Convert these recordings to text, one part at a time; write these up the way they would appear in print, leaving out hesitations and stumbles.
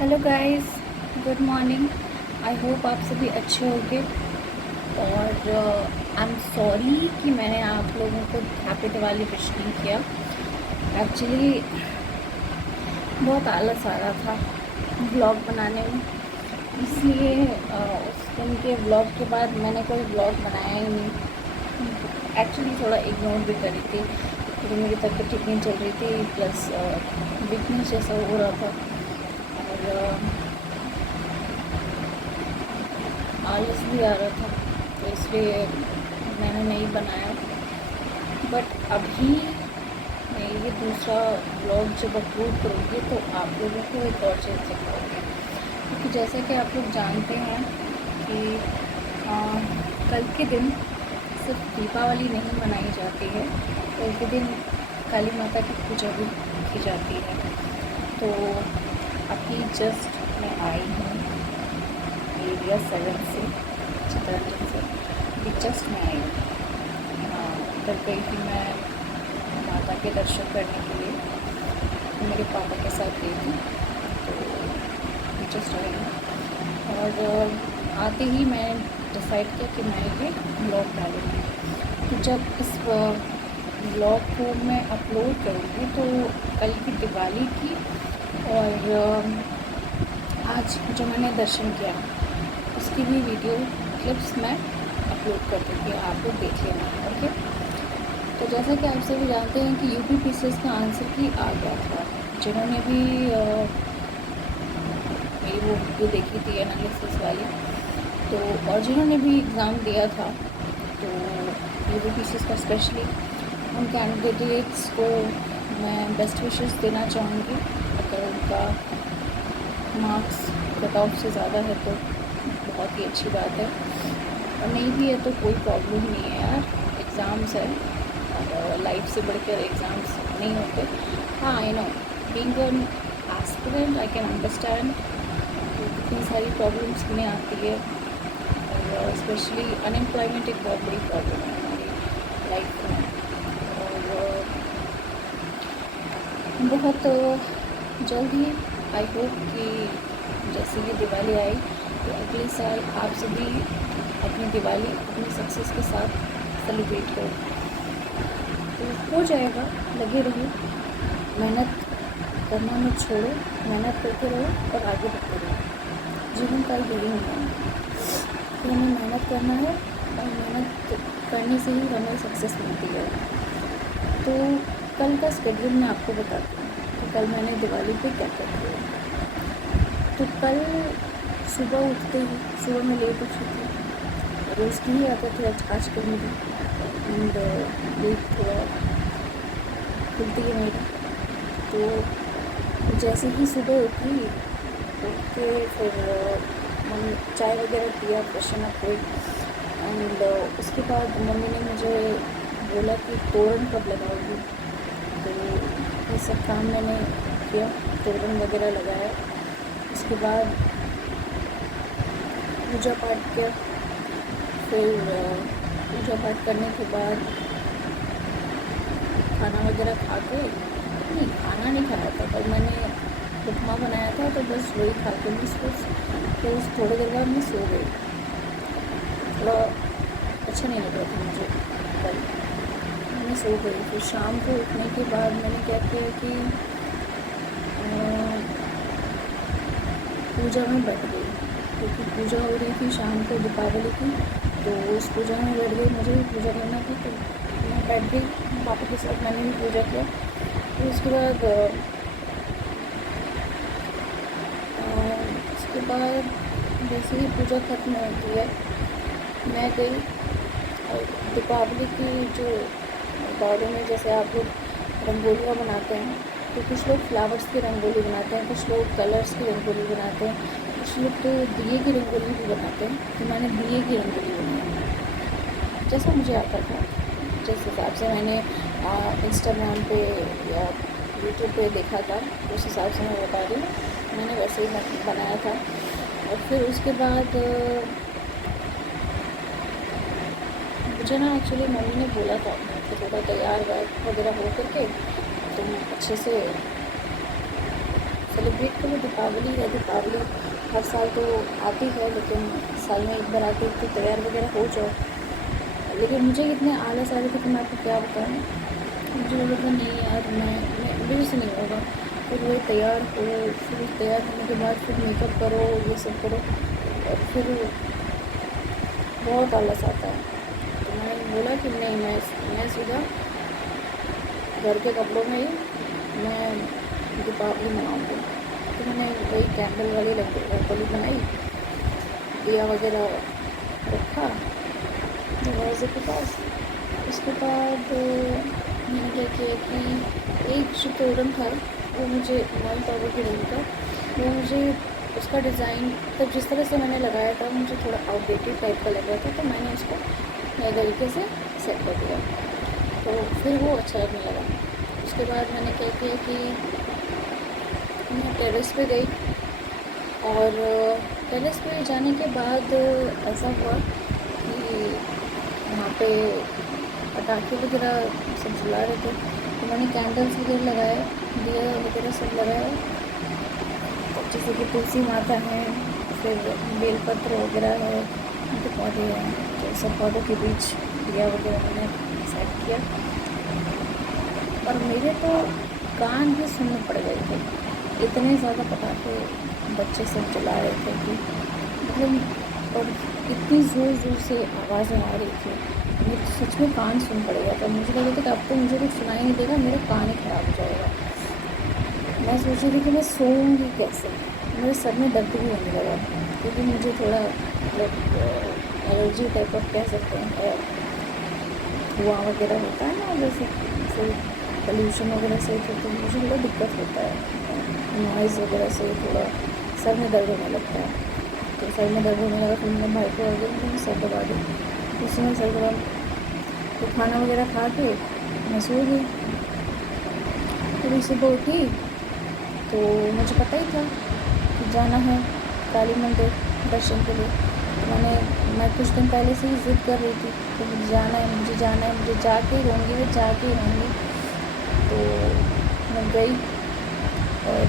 Hello guys, good morning. I hope आप सभी अच्छे होंगे। और आई एम सॉरी कि मैंने आप लोगों को हैप्पी दिवाली विश नहीं किया। एक्चुअली बहुत आलस आ रहा था व्लॉग बनाने में, इसलिए उस दिन के व्लॉग के बाद मैंने कोई व्लॉग बनाया ही नहीं। एक्चुअली थोड़ा इग्नोर भी करी थी क्योंकि मेरी तबीयत ठीक नहीं चल रही थी, प्लस वीकनेस जैसा हो रहा था और आलस भी आ रहा था, तो इसलिए मैंने नहीं बनाया। बट अभी मैं ये दूसरा ब्लॉग जब अपलोड करूँगी तो आप लोगों को एक और चीज़ दिखाऊँगी, क्योंकि जैसा कि आप लोग जानते हैं कि कल के दिन सिर्फ दीपावली नहीं मनाई जाती है, कल के दिन काली माता की पूजा भी की जाती है। तो अभी जस्ट मैं आई हूँ एरिया 7 से, चित्तरंजन से। अभी जस्ट मैं आई हूँ। उधर गई थी मैं माता के दर्शन करने के लिए, मेरे पापा के साथ गई थी। तो अभी जस्ट आई हूँ और आते ही मैं डिसाइड किया कि मैं ये ब्लॉग डालूँगी। तो जब इस ब्लॉग को मैं अपलोड करूँगी तो कल की दिवाली की और आज जो मैंने दर्शन किया उसकी भी वीडियो क्लिप्स मैं अपलोड कर दूँगी, आप लोग देख लेना। ओके, तो जैसा कि आप सभी जानते हैं कि यूपी पीसीएस का आंसर की आ गया था। जिन्होंने भी मेरी वो वीडियो देखी थी एनालिसिस वाली, तो और जिन्होंने भी एग्ज़ाम दिया था, तो यूपी पीसीएस का स्पेशली उन कैंडिडेट्स को मैं बेस्ट विशेस देना चाहूँगी। अगर उनका मार्क्स कट ऑफ से ज़्यादा है तो बहुत ही अच्छी बात है, और नहीं भी है तो कोई प्रॉब्लम नहीं है यार, एग्ज़ाम्स है और लाइफ से बढ़कर एग्ज़ाम्स नहीं होते। हाँ, I know, being an aspirant I can understand कितनी सारी प्रॉब्लम्स हमें आती है, और स्पेशली अनएम्प्लॉयमेंट एक बहुत बड़ी प्रॉब्लम है हमारी लाइफ में। और बहुत जल्द ही आई होप कि जैसे ही दिवाली आई तो अगले साल आप सभी अपनी दिवाली अपनी सक्सेस के साथ सेलिब्रेट करो। तो हो जाएगा, लगे रहो, मेहनत करना मत छोड़ो, मेहनत करते रहो और आगे बढ़ते रहो। जीवन का यही होना है कि हमें मेहनत करना है और मेहनत करने से ही हमें सक्सेस मिलती है। तो कल का स्केड्यूल मैं आपको बताती हूँ कि कल मैंने दिवाली पे क्या क्या किया। तो कल सुबह उठते ही, सुबह में लेट उठी थी, रोज़ की ही आदत है आजकल मेरी, एंड लेट थोड़ा खुलती है मेरी। तो जैसे ही सुबह उठी, उठ के फिर मम्मी चाय वगैरह पिया, फ्रेशन अप हुई, एंड उसके बाद मम्मी ने मुझे बोला कि तोरण कब लगाओगी। तो ये सब काम मैंने किया, तोरण वगैरह लगाया। उसके बाद पूजा पाठ किया। फिर पूजा पाठ करने के बाद खाना वगैरह खा के, नहीं खाना नहीं खाया था, पर मैंने उपमा बनाया था तो बस वही खा के मैं फिर थोड़ी देर बाद मैं सो गई। थोड़ा अच्छा नहीं लग रहा था मुझे कल, मैं सो गई। फिर शाम को उठने के बाद मैंने क्या किया कि पूजा में बैठ गई, क्योंकि पूजा हो रही थी शाम को दीपावली की, तो उस पूजा में बैठ गई। मुझे भी पूजा करना थी तो मैं बैठ गई, पापा के साथ मैंने भी पूजा किया। फिर उसके बाद जैसे ही पूजा खत्म होती है मैं गई, और दीपावली की जो बालों में जैसे आप लोग रंगोलियाँ बनाते हैं, तो कुछ लोग फ्लावर्स की रंगोली बनाते हैं, कुछ लोग कलर्स की रंगोली बनाते हैं, कुछ लोग तो दिए की रंगोली भी बनाते हैं। तो मैंने दिए की रंगोली बनाई जैसा मुझे आता था, जिस हिसाब से मैंने इंस्टाग्राम पे या यूट्यूब पे देखा था, उस हिसाब से मैं बता रही हूँ, मैंने वैसे ही बनाया था। और फिर उसके बाद मुझे ना एक्चुअली मम्मी ने बोला था कि थोड़ा तैयार वगैरह हो करके तुम अच्छे से सेलिब्रेट करो। दीपावली है, दीपावली हर साल तो आती है, लेकिन साल में एक बार आती है, तो तैयार वगैरह हो जाओ। लेकिन मुझे इतने आलस आ रहे थे कि मैं आपको क्या बताऊँ। मुझे लगा था नहीं यार, मैं मेरे से नहीं होगा। फिर वही तैयार हो, फिर तैयार होने के बाद फिर मेकअप करो, ये सब करो, और फिर बहुत आलस आता है। तो मैंने बोला कि नहीं, मैं सीधा घर के कपड़ों में ही मैं दीपावली मनाऊँगी। तो मैंने वही कैंडल वाली रंगोली बनाई, दिया वगैरह रखा दरवाजे के पास। उसके बाद मैंने क्या किया कि एक जो तोरण था वो मुझे मॉल टावर के रूम का, वो मुझे उसका डिज़ाइन तब जिस तरह से मैंने लगाया था मुझे थोड़ा आउटडेटेड टाइप का लग रहा था, तो मैंने उसको नए तरीके से सेट कर दिया, तो फिर वो अच्छा लगने लगा। उसके बाद मैंने क्या किया कि मैं टेरेस पे गई, और टेरेस पे जाने के बाद ऐसा हुआ कि वहाँ पे पटाखे वगैरह सब जला रहे थे, तो मैंने कैंडल्स वगैरह लगाए, दिया वगैरह सब लगाया, जैसे कि तुलसी माता हैं, फिर बेलपत्र वगैरह है, उनके पौधे हैं, तो सब पौधों के बीच दिया वगैरह मैंने सेट किया। और मेरे तो कान ही सुनने पड़ गए थे, इतने ज़्यादा पटाखे बच्चे सब जला रहे थे कि मतलब, और इतनी ज़ोर ज़ोर से आवाज़ें आ रही थी, मुझे सच में कान सुन पड़ गया था। मुझे लगा था कि अब तो मुझे कुछ सुनाई नहीं देगा, मेरा कान ही ख़राब हो जाएगा। मैं सोच रही थी कि मैं सोऊंगी कैसे। मेरे सर में दर्द भी होने लगा, क्योंकि मुझे थोड़ा मतलब एलर्जी टाइप ऑफ कह सकते हैं, धुआं वगैरह होता है ना, जैसे पोल्यूशन वगैरह से, तो मुझे थोड़ा दिक्कत होता है, नॉइज़ वगैरह से थोड़ा सर में दर्द होने लगता है। तो सर में दर्द होने लगा, फिर मैंने भाई को मैंने सर दबा दी, उसी में सर दबा। तो खाना वगैरह खा के मैं सो गई। फिर सुबह उठी तो मुझे पता ही था कि जाना है काली मंदिर दर्शन के लिए। तो मैं कुछ दिन पहले से ही ज़िद कर रही थी कि मुझे जाना है, मुझे जाना है, मुझे जाके ही रहूँगी, मैं जाके ही रहूँगी। तो मैं गई, और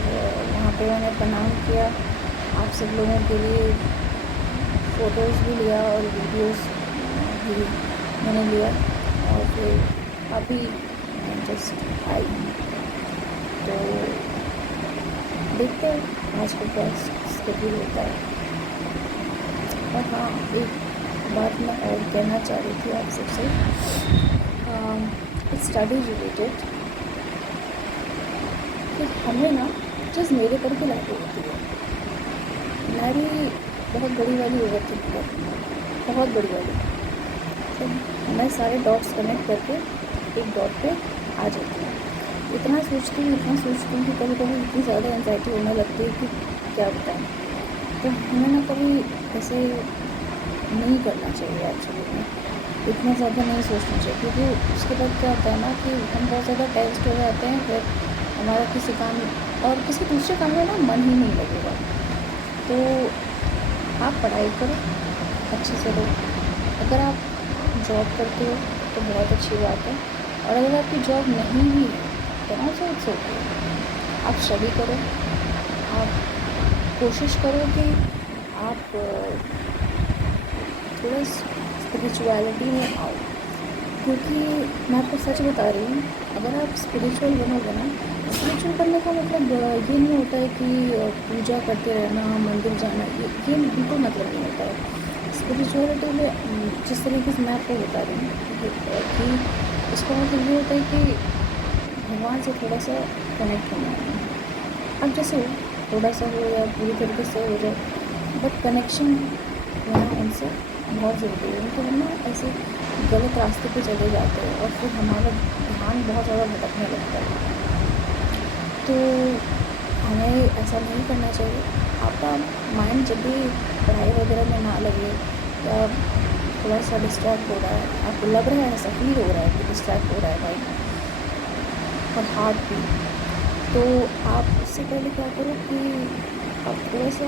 वहाँ पे मैंने प्रणाम किया, आप सब लोगों के लिए फ़ोटोज़ भी लिया और वीडियोज़ भी मैंने लिया, और फिर अभी जस्ट आई। तो देखते हैं आज का क्या स्केड्यूल होता है। और हाँ, एक बात मैं और कहना चाह रही थी आप सबसे, स्टडी रिलेटेड, कि हमें ना जस्ट मेरे पर भी लागू होती है। मैं भी बहुत बड़ी वाली ओवर थिंकर, बहुत बड़ी वाली, तो मैं सारे डॉट्स कनेक्ट करके एक डॉट पे आ जाती हूँ। इतना सोचती हूँ कि कभी कभी इतनी ज़्यादा एंजाइटी होने लगती है कि क्या बताएं। तो हमें ना कभी ऐसे नहीं करना चाहिए एक्चुअली में, इतना ज़्यादा नहीं सोचना चाहिए, क्योंकि उसके बाद क्या होता है ना कि हम बहुत ज़्यादा टेंस्ड हो जाते हैं, फिर हमारा किसी काम और किसी दूसरे काम में ना मन ही नहीं लगेगा। तो आप पढ़ाई करो, अच्छे से रहो। अगर आप जॉब करते हो तो बहुत अच्छी बात है, और अगर आपकी जॉब नहीं भी है तो ऑल्सो इट्स ओके। आप स्टडी करो, आप कोशिश करो कि आप थोड़ा स्पिरिचुअलिटी में आओ, क्योंकि मैं आपको सच बता रही हूँ, अगर आप स्पिरिचुअल बनोगे ना, स्पिरिचुअल बनने का मतलब ये नहीं होता है कि पूजा करते रहना, मंदिर जाना, ये बिल्कुल मतलब नहीं होता है। स्पिरिचुअलिटी में जिस तरीके से मैं आपको बता रही हूँ कि उसका मतलब ये होता है कि भगवान से थोड़ा सा कनेक्ट होना है। अब जैसे थोड़ा सा हो या पूरी तरीके से हो जाए, बट कनेक्शन होना उनसे बहुत ज़रूरी है। तो हम ना ऐसे गलत रास्ते पे चले जाते हैं, और फिर हमारा ध्यान बहुत ज़्यादा भटकने लगता है। तो हमें ऐसा नहीं करना चाहिए। आपका माइंड जब भी पढ़ाई वगैरह में ना लगे, या थोड़ा सा डिस्ट्रैक्ट हो रहा है, आपको लग रहा है, ऐसा फील हो रहा है कि डिस्ट्रैक्ट हो रहा है माइंड और हार्ट भी, तो आप उससे पहले क्या करो कि आप थोड़ा सा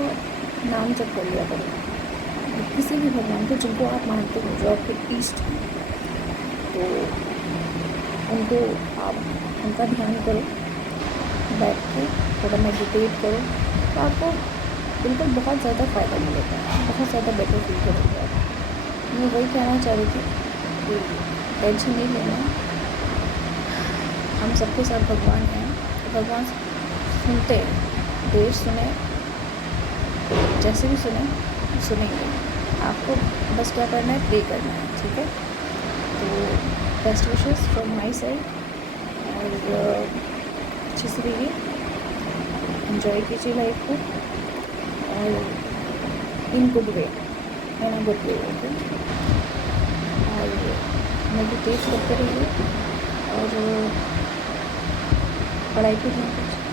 नाम जप कर लिया करो, किसी भी भगवान को जिनको आप मानते हो, जो आपके इष्ट हैं, तो उनको आप उनका ध्यान करो। बैठ के थोड़ा मेडिटेट करो तो आपको बिल्कुल बहुत ज़्यादा फ़ायदा मिलेगा, बहुत ज़्यादा बेटर फील करोगे आप। मैं वही कहना चाह रही थी कि टेंशन नहीं लेना, हम सबके साथ भगवान हैं, तो भगवान सुनते हैं, देर सुने जैसे भी सुने सुनेंगे। आपको बस क्या करना है, प्रे करना है, ठीक है। तो best wishes from my side, और अच्छे से रहिए, एंजॉय कीजिए लाइफ को, और in good way, in a good way, okay. और मेडिटेट करते रहिए, और पढ़ाई पे ध्यान दीजिए।